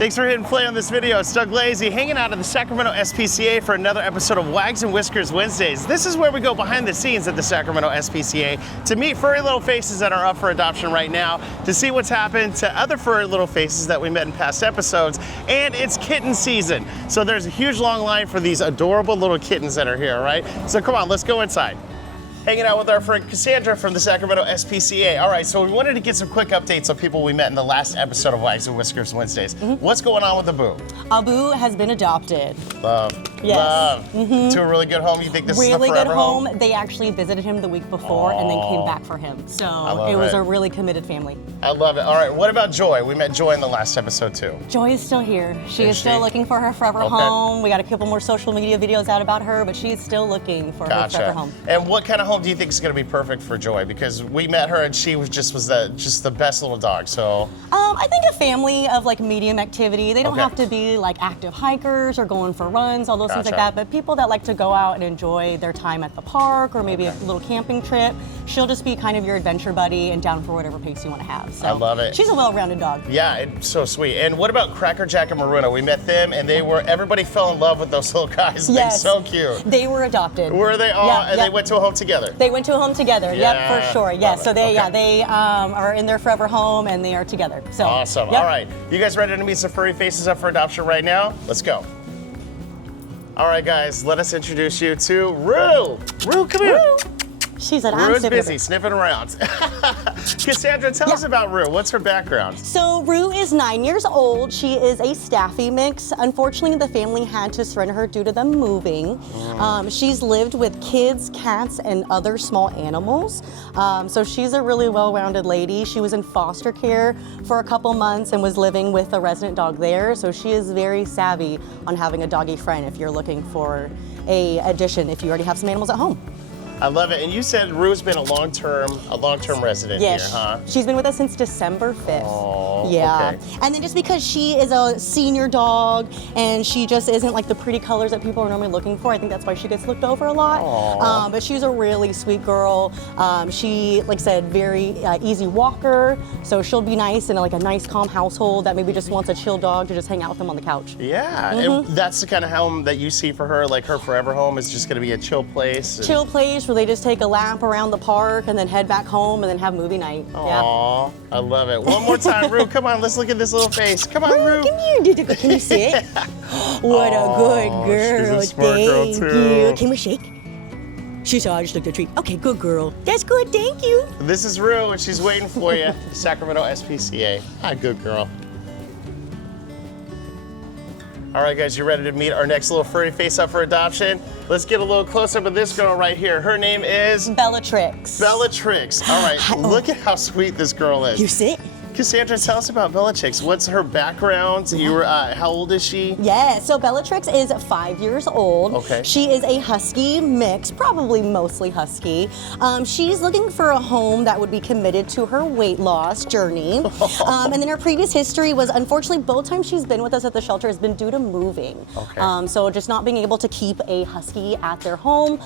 Thanks for hitting play on this video. It's Doug Lazy hanging out at the Sacramento SPCA for another episode of Wags and Whiskers Wednesdays. This is where we go behind the scenes at the Sacramento SPCA to meet furry little faces that are up for adoption right now, to see what's happened to other furry little faces that we met in past episodes, and it's kitten season. So there's a huge long line for these adorable little kittens that are here, right? So come on, let's go inside. Hanging out with our friend Cassandra from the Sacramento SPCA. All right, so we wanted to get some quick updates of people we met in the last episode of Wags and Whiskers Wednesdays. What's going on with Abu? Abu has been adopted. Love. Yes. Love. To a really good home. You think this really is the forever good home. They actually visited him the week before and then came back for him. So it was a really committed family. I love it. All right, what about Joy? We met Joy in the last episode too. Joy is still here. She is still looking for her forever home. We got a couple more social media videos out about her, but she's still looking for her forever home. And what kind of home do you think is going to be perfect for Joy? Because we met her and she was just the best little dog. So I think a family of like medium activity. They don't have to be like active hikers or going for runs, all those things like that, but people that like to go out and enjoy their time at the park or maybe a little camping trip. She'll just be kind of your adventure buddy and down for whatever pace you want to have. So I love it. She's a well-rounded dog. Yeah, it's so sweet. And what about Cracker Jack and Maruna? We met them and everybody fell in love with those little guys. Yes. They're so cute. They were adopted. Were they all? Yeah, and they went to a home together? They went to a home together. Yeah, yep, for sure. Yes. So they are in their forever home and they are together. So awesome. All right. You guys ready to meet some furry faces up for adoption right now? Let's go. All right, guys, let us introduce you to Rue. Rue, come here. Rue. She's at Rue's busy sniffing around. Cassandra, tell us about Rue. What's her background? So Rue is 9 years old. She is a Staffy mix. Unfortunately, the family had to surrender her due to them moving. She's lived with kids, cats, and other small animals. So she's a really well-rounded lady. She was in foster care for a couple months and was living with a resident dog there. So she is very savvy on having a doggy friend if you're looking for a addition, if you already have some animals at home. I love it. And you said Rue's been a long-term resident here, huh? She's been with us since December 5th. Oh, yeah. Okay. And then just because she is a senior dog and she just isn't like the pretty colors that people are normally looking for, I think that's why she gets looked over a lot. But she's a really sweet girl. She, like I said, very easy walker, so she'll be nice in like a nice, calm household that maybe just wants a chill dog to just hang out with them on the couch. Yeah, and that's the kind of home that you see for her, like her forever home is just going to be a chill place. Chill place where they just take a lap around the park and then head back home and then have movie night. Aww, I love it. One more time, Rue, come on, let's look at this little face. Come on, Rue. Come here. Can you see it? What a good girl. She's a smart girl, Thank too. you. Can we shake? She saw I just looked at the tree. Okay, good girl. That's good, thank you. This is Rue, and she's waiting for you. Sacramento SPCA. Hi, good girl. All right, guys, you ready to meet our next little furry face up for adoption? Let's get a little close-up of this girl right here. Her name is? Bellatrix. Bellatrix. All right, look at how sweet this girl is. You sit. Cassandra, tell us about Bellatrix. What's her background? You were, how old is she? Yeah, so Bellatrix is 5 years old. Okay. She is a husky mix, probably mostly husky. She's looking for a home that would be committed to her weight loss journey. And then her previous history was, unfortunately, both times she's been with us at the shelter has been due to moving. Okay. So just not being able to keep a husky at their home,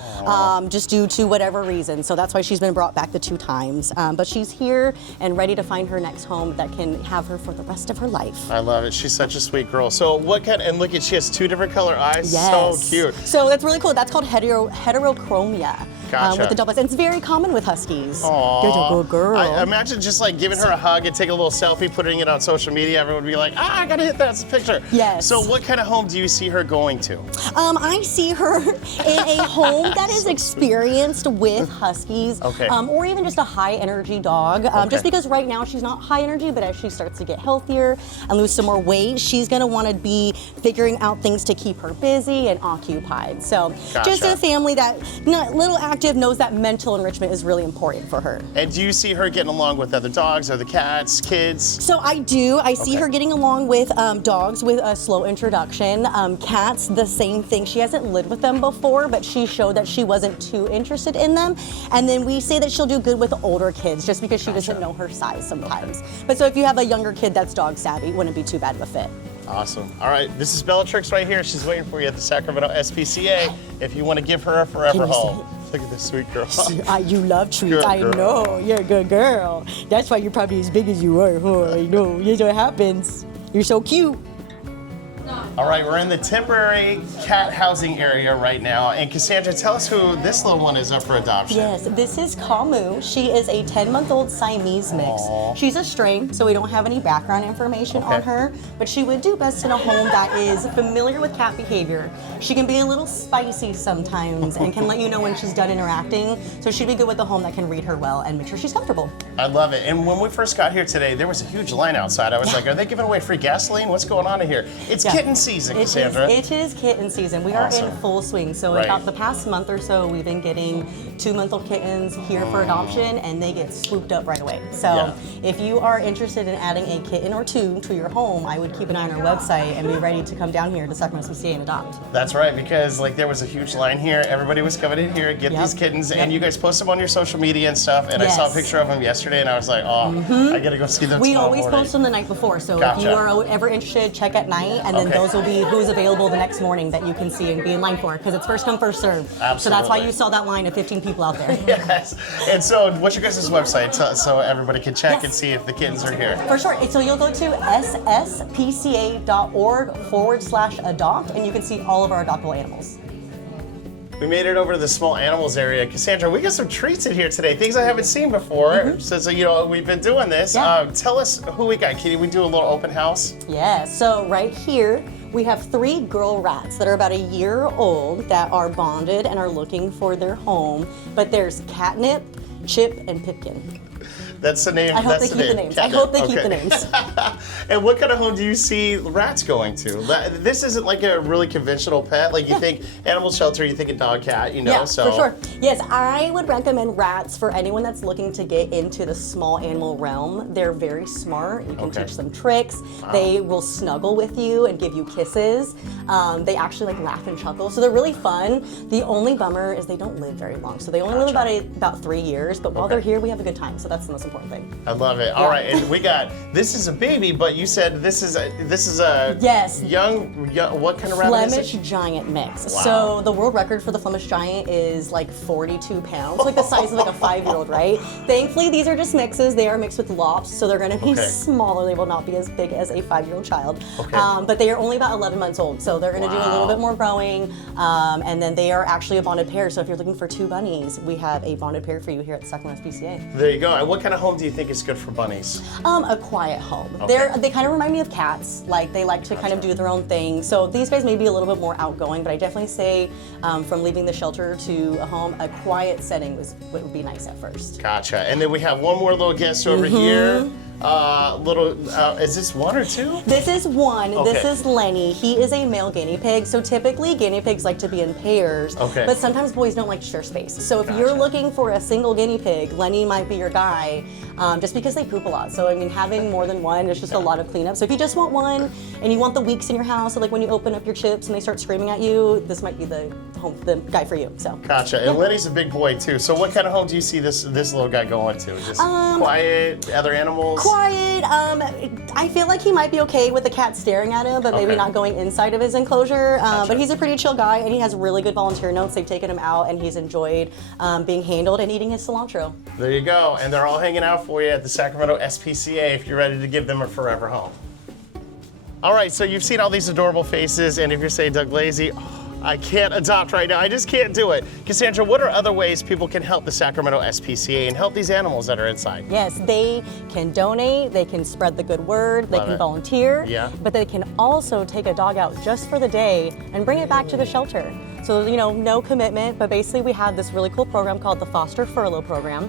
just due to whatever reason. So that's why she's been brought back the 2 times. But she's here and ready to find her next home that can have her for the rest of her life. I love it. She's such a sweet girl. So what kind, and look at, she has 2 different color eyes. Yes. So cute. So that's really cool. That's called heterochromia. Gotcha. With the double eyes. And it's very common with huskies. Aww. Good, a good girl. I imagine just like giving her a hug and take a little selfie, putting it on social media. Everyone would be like, I gotta hit that picture. Yes. So what kind of home do you see her going to? I see her in a home that is experienced with huskies, or even just a high energy dog. Just because right now she's not high energy, but as she starts to get healthier and lose some more weight, she's gonna wanna be figuring out things to keep her busy and occupied. So just a family that, little active, knows that mental enrichment is really important for her. And do you see her getting along with other dogs, other cats, kids? So I do. I see her getting along with dogs with a slow introduction. Cats, the same thing. She hasn't lived with them before, but she showed that she wasn't too interested in them. And then we say that she'll do good with older kids just because she doesn't know her size sometimes. But so if you have a younger kid that's dog savvy, it wouldn't be too bad of a fit. Awesome. All right, this is Bellatrix right here. She's waiting for you at the Sacramento SPCA if you want to give her a forever home. Look at this sweet girl. You love treats. I know. You're a good girl. That's why you're probably as big as you are. Huh? I know. That's what happens. You're so cute. All right, we're in the temporary cat housing area right now. And Cassandra, tell us who this little one is up for adoption. Yes, this is Camu. She is a 10-month-old Siamese mix. Aww. She's a stray, so we don't have any background information on her, but she would do best in a home that is familiar with cat behavior. She can be a little spicy sometimes and can let you know when she's done interacting, so she'd be good with a home that can read her well and make sure she's comfortable. I love it. And when we first got here today, there was a huge line outside. I was like, are they giving away free gasoline? What's going on in here? It's kitten season, Cassandra. It is kitten season. We are in full swing. So about the past month or so, we've been getting 2-month-old kittens here for adoption, and they get swooped up right away. So if you are interested in adding a kitten or two to your home, I would keep an eye on our website and be ready to come down here to Sacramento SPCA and adopt. That's right, because like there was a huge line here. Everybody was coming in here, get these kittens, and you guys post them on your social media and stuff. And I saw a picture of them yesterday, and I was like, oh, I gotta go see them. We always post them the night before, so if you are ever interested, check at night, and then those will be who's available the next morning that you can see and be in line for, because it's first come, first serve. Absolutely. So that's why you saw that line of 15 people out there. Yes. And so, what's your guys' website so everybody can check and see if the kittens are here? For sure. So you'll go to sspca.org/adopt, and you can see all of our adoptable animals. We made it over to the small animals area. Cassandra, we got some treats in here today, things I haven't seen before. So you know, we've been doing this. Tell us who we got. Can we do a little open house? Yeah, so right here, we have 3 girl rats that are about a year old that are bonded and are looking for their home. But there's Catnip, Chip, and Pipkin. That's the name. I hope they keep the names. I hope they keep the names. And what kind of home do you see rats going to? This isn't like a really conventional pet. Like you think animal shelter, you think a dog, cat, you know. Yeah, for sure. Yes, I would recommend rats for anyone that's looking to get into the small animal realm. They're very smart. You can teach them tricks. They will snuggle with you and give you kisses. They actually like laugh and chuckle, so they're really fun. The only bummer is they don't live very long. So they only live about 3 years. But while they're here, we have a good time. So that's the most important thing. I love it. All right, and we got, this is a baby, but you said this is a young what kind of rabbit is it? Flemish giant mix. Wow. So the world record for the Flemish giant is like 42 pounds, like the size of like a 5-year-old, right? Thankfully, these are just mixes. They are mixed with lops, so they're going to be smaller. They will not be as big as a 5-year-old child. But they are only about 11 months old, so they're going to do a little bit more growing. And then they are actually a bonded pair. So if you're looking for 2 bunnies, we have a bonded pair for you here at the Sacramento SPCA. There you go. And what kind of home do you think is good for bunnies? A quiet home. They kind of remind me of cats. Like they like to kind of do their own thing. So these guys may be a little bit more outgoing, but I definitely say from leaving the shelter to a home, a quiet setting would be nice at first. Gotcha. And then we have one more little guest over here. Is this 1 or 2? This is 1. This is Lenny. He is a male guinea pig. So typically guinea pigs like to be in pairs, but sometimes boys don't like to share space. So if you're looking for a single guinea pig, Lenny might be your guy, just because they poop a lot. So I mean, having more than one, there's just a lot of cleanup. So if you just want one and you want the weeks in your house, so like when you open up your chips and they start screaming at you, this might be the guy for you. So gotcha. And Lenny's a big boy too. So what kind of home do you see this little guy going to? Just quiet, other animals? Quiet. I feel like he might be okay with the cat staring at him, but maybe not going inside of his enclosure. But he's a pretty chill guy, and he has really good volunteer notes. They've taken him out, and he's enjoyed being handled and eating his cilantro. There you go. And they're all hanging out for you at the Sacramento SPCA if you're ready to give them a forever home. All right, so you've seen all these adorable faces, and if you're saying, Doug Lazy, I can't adopt right now. I just can't do it. Cassandra, what are other ways people can help the Sacramento SPCA and help these animals that are inside? Yes, they can donate, they can spread the good word, they can volunteer, but they can also take a dog out just for the day and bring it back to the shelter. So, you know, no commitment, but basically we have this really cool program called the Foster Furlough program.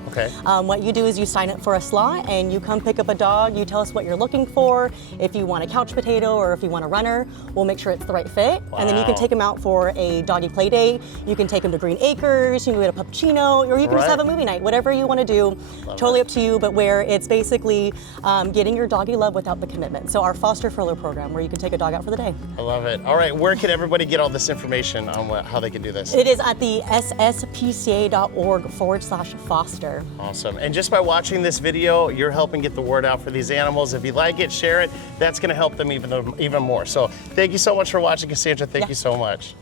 What you do is you sign up for a slot and you come pick up a dog, you tell us what you're looking for. If you want a couch potato or if you want a runner, we'll make sure it's the right fit. And then you can take him out for a doggy play day. You can take him to Green Acres, you can get a puppuccino, or you can just have a movie night, whatever you want to do. Totally up to you, but where it's basically getting your doggy love without the commitment. So our Foster Furlough program, where you can take a dog out for the day. I love it. All right, where can everybody get all this information on how they can do this? It is at the sspca.org/foster. Awesome. And just by watching this video, you're helping get the word out for these animals. If you like it, share it. That's going to help them even more. So thank you so much for watching, Cassandra. Thank you so much.